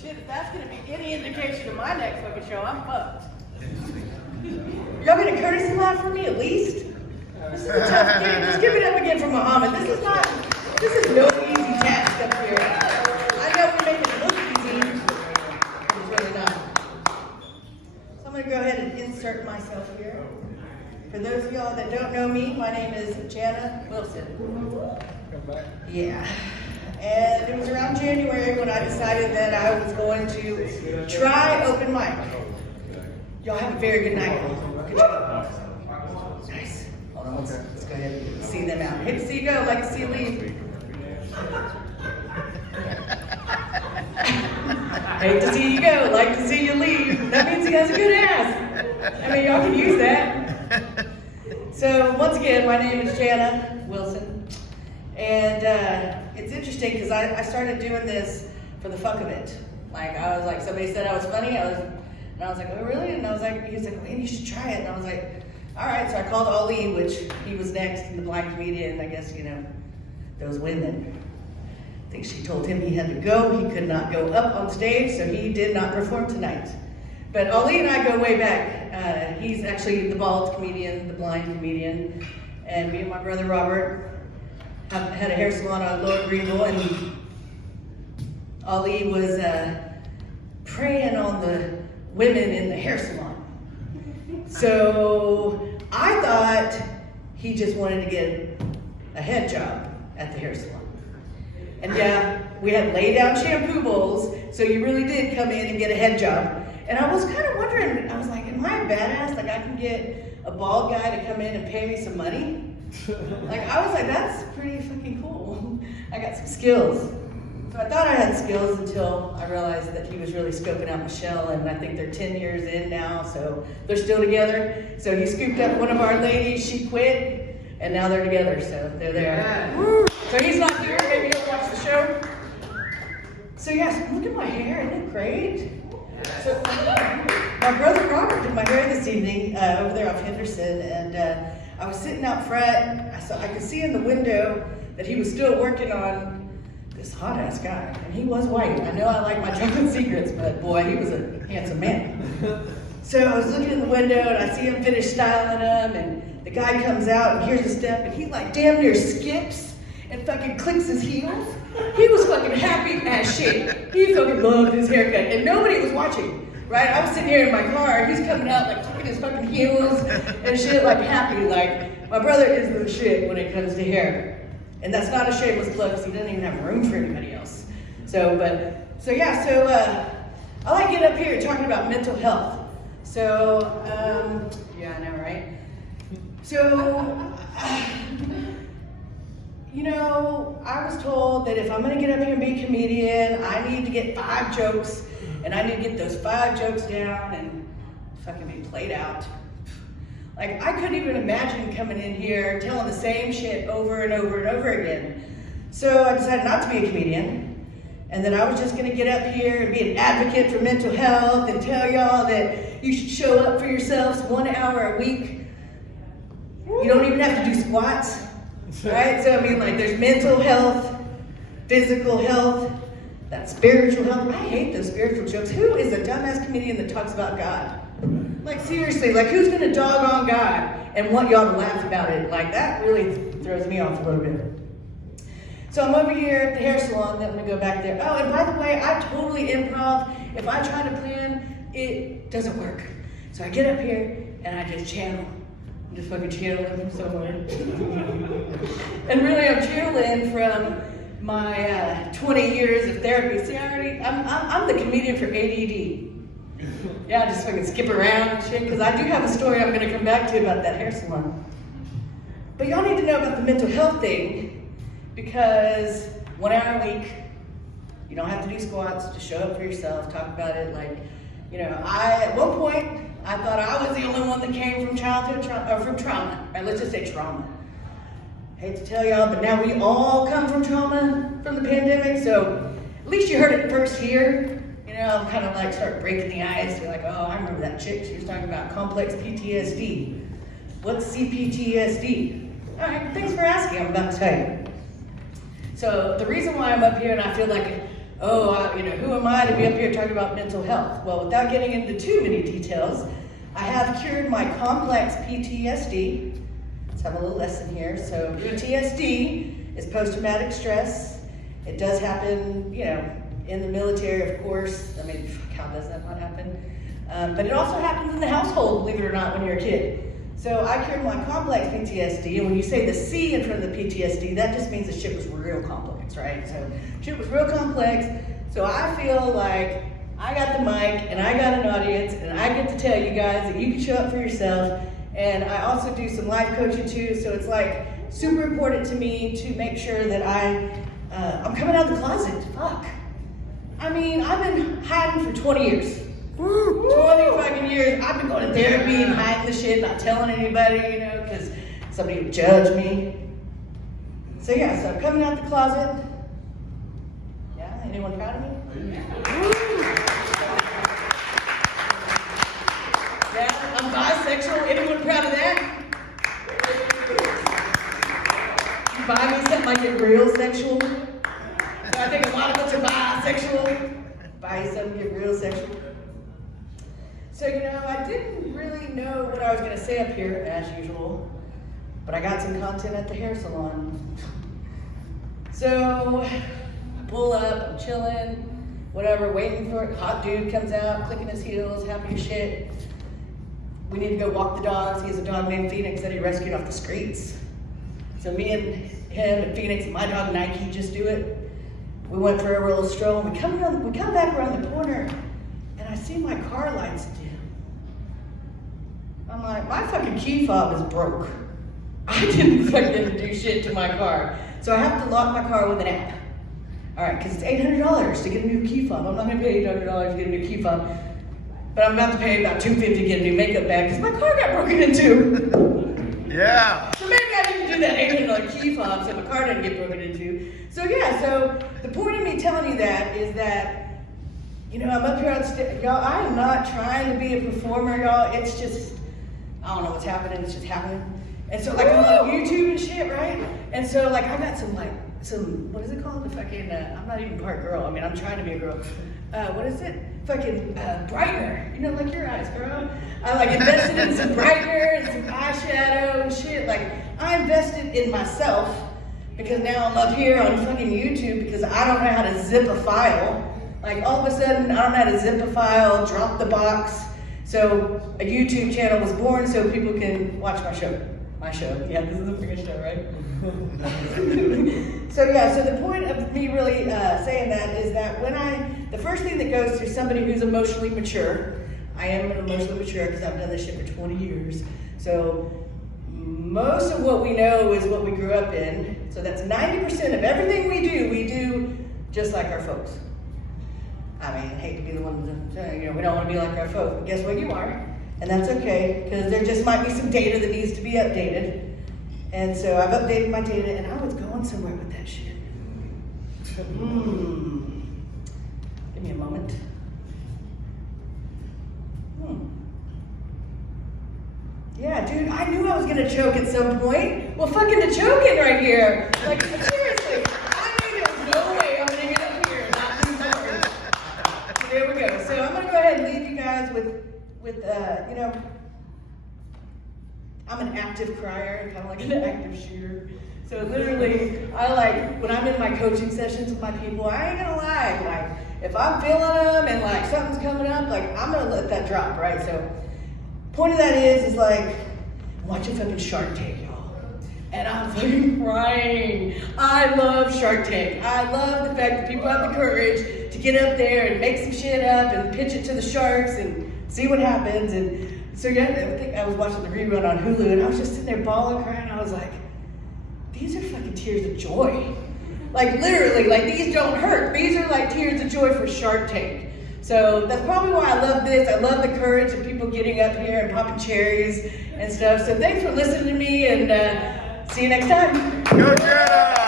Shit, if that's gonna be any indication of my next fucking show, I'm fucked. Y'all gonna courtesy laugh for me at least? This is a tough game. Just give it up again for Muhammad. This is no easy task up here. I know we make it look easy, but it's really not. So I'm gonna go ahead and insert myself here. For those of y'all that don't know me, my name is Jana Wilson. Yeah. And it was around January when I decided that I was going to try open mic. Y'all have a very good night. Good job. Nice. Hold on, let's go ahead and see them out. Hate to see you go, like to see you leave. Hate to see you go, like to see you leave. That means he has a good ass. I mean, y'all can use that. So, once again, my name is Jana Wilson. And it's interesting because I started doing this for the fuck of it. Like, I was like, somebody said I was funny. And I was like, oh, really? And I was like, he was like, man, you should try it. And I was like, all right. So I called Ali, which he was next in the blind comedian. I guess, you know, those women. I think she told him he had to go. He could not go up on stage, so he did not perform tonight. But Ali and I go way back. He's actually the bald comedian, the blind comedian. And me and my brother Robert had a hair salon on Lower Greenville, and Ali was preying on the women in the hair salon. So I thought he just wanted to get a head job at the hair salon. And yeah, we had lay down shampoo bowls, so you really did come in and get a head job. And I was kind of wondering, I was like, am I a badass? Like, I can get a bald guy to come in and pay me some money? Like, I was like, that's pretty fucking cool. I got some skills. So I thought I had skills until I realized that he was really scoping out Michelle, and I think they're 10 years in now, so they're still together. So he scooped up one of our ladies, she quit, and now they're together, so they're there. Yeah. So he's not here, maybe he'll watch the show. So yes, look at my hair, isn't it great? So my brother Robert did my hair this evening over there off Henderson, and I was sitting out front, I could see in the window that he was still working on this hot-ass guy, and he was white. I know I like my chocolate secrets, but boy, he was a handsome man. So I was looking in the window, and I see him finish styling him, and the guy comes out and hears a step, and he like damn near skips and fucking clicks his heels. He was fucking happy as shit. He fucking loved his haircut, and nobody was watching, right? I was sitting here in my car, he's coming out like clicking his fucking heels and shit, like happy. Like, my brother is the shit when it comes to hair. And that's not a shameless plug because he doesn't even have room for anybody else. So I like getting up here talking about mental health. So, yeah, I know, right? So, you know, I was told that if I'm gonna get up here and be a comedian, I need to get 5 jokes, and I need to get those 5 jokes down and fucking be played out. Like, I couldn't even imagine coming in here telling the same shit over and over and over again. So I decided not to be a comedian, and that I was just gonna get up here and be an advocate for mental health and tell y'all that you should show up for yourselves 1 hour a week. You don't even have to do squats, right? So I mean, like, there's mental health, physical health, that spiritual health. I hate those spiritual jokes. Who is a dumbass comedian that talks about God? Like, seriously, like, who's gonna dog on God and want y'all to laugh about it? Like, that really throws me off a little bit. So I'm over here at the hair salon, then I'm gonna go back there. Oh, and by the way, I totally improv. If I try to plan, it doesn't work. So I get up here and I just channel. I'm just fucking channeling from somewhere. And really, I'm channeling from my 20 years of therapy. See, I'm the comedian for ADD. Yeah, just fucking skip around and shit, because I do have a story I'm gonna come back to about that hair salon. But y'all need to know about the mental health thing, because 1 hour a week, you don't have to do squats, just show up for yourself, talk about it. Like, you know, at one point, I thought I was the only one that came from childhood trauma, or from trauma, right? Let's just say trauma. Hate to tell y'all, but now we all come from trauma from the pandemic, so at least you heard it first here. You know, I'm kind of like start breaking the ice. You're like, oh, I remember that chick. She was talking about complex PTSD. What's CPTSD? All right, thanks for asking. I'm about to tell you. So the reason why I'm up here and I feel like who am I to be up here talking about mental health? Well, without getting into too many details, I have cured my complex PTSD. Let's have a little lesson here. So PTSD is post-traumatic stress. It does happen, in the military, of course. I mean, how does that not happen? But it also happens in the household, believe it or not, when you're a kid. So I cured my complex PTSD, and when you say the C in front of the PTSD, that just means the shit was real complex, right? So shit was real complex, so I feel like I got the mic, and I got an audience, and I get to tell you guys that you can show up for yourself, and I also do some life coaching too, so it's like super important to me to make sure that I'm coming out of the closet, fuck. I mean, I've been hiding for 20 years. 20 fucking years. I've been going to therapy and hiding the shit, not telling anybody, because somebody would judge me. So yeah, so I'm coming out the closet. Yeah, anyone proud of me? Yeah, I'm bisexual. Anyone proud of that? You buy me something, I get real sexual. So I think a lot of us are bisexual. Buy you something, get real sexual. So, I didn't really know what I was going to say up here, as usual, but I got some content at the hair salon. So, I pull up, I'm chilling, whatever, waiting for it. Hot dude comes out, clicking his heels, happy as shit. We need to go walk the dogs. He has a dog named Phoenix that he rescued off the streets. So me and him and Phoenix and my dog Nike just do it. We went for a little stroll. We come back around the corner, and I see my car lights dim. I'm like, my fucking key fob is broke. I didn't fucking do shit to my car. So I have to lock my car with an app. All right, because it's $800 to get a new key fob. I'm not gonna pay $800 to get a new key fob, but I'm about to pay about $250 to get a new makeup bag because my car got broken into. Yeah. So maybe I didn't do that $800 key fob so my car didn't get broken into. So yeah, so the point of me telling you that is that, I'm up here on stage. Y'all, I am not trying to be a performer, y'all. It's just, I don't know what's happening, it's just happening. And so I'm on YouTube and shit, right? And so I got some, what is it called? The fucking, I'm not even part girl. I mean, I'm trying to be a girl. What is it? Fucking brightener. Like your eyes, girl. I invested in some brightener and some eyeshadow and shit. I invested in myself because now I'm up here on fucking YouTube because I don't know how to zip a file. All of a sudden, I don't know how to zip a file, drop the box. So a YouTube channel was born so people can watch my show. My show. Yeah, this is a freaking show, right? So the point of me really saying that is that the first thing that goes through somebody who's emotionally mature, I am emotionally mature because I've done this shit for 20 years. So most of what we know is what we grew up in. So that's 90% of everything we do just like our folks. I mean, I hate to be the one to say, we don't want to be like our folks, but guess what, you are. And that's okay, because there just might be some data that needs to be updated. And so I've updated my data, and I was going somewhere with that shit. Give me a moment. Yeah, dude, I knew I was gonna choke at some point. Well, fucking the choking right here. Seriously, I knew there was no way I'm gonna get up here and not lose my words. So there we go. So I'm gonna go ahead and leave you guys with I'm an active crier, kind of like an active shooter. So literally, when I'm in my coaching sessions with my people, I ain't gonna lie. If I'm feeling them and something's coming up, I'm gonna let that drop, right? So point of that is I'm watching fucking Shark Tank, y'all. And I'm fucking crying. I love Shark Tank. I love the fact that people have the courage to get up there and make some shit up and pitch it to the sharks and see what happens. And so I think I was watching the rerun on Hulu and I was just sitting there bawling, crying. I was like, these are fucking tears of joy. Literally, these don't hurt. These are tears of joy for Shark Tank. So that's probably why I love this. I love the courage of people getting up here and popping cherries and stuff. So thanks for listening to me and see you next time. Go, Jenna!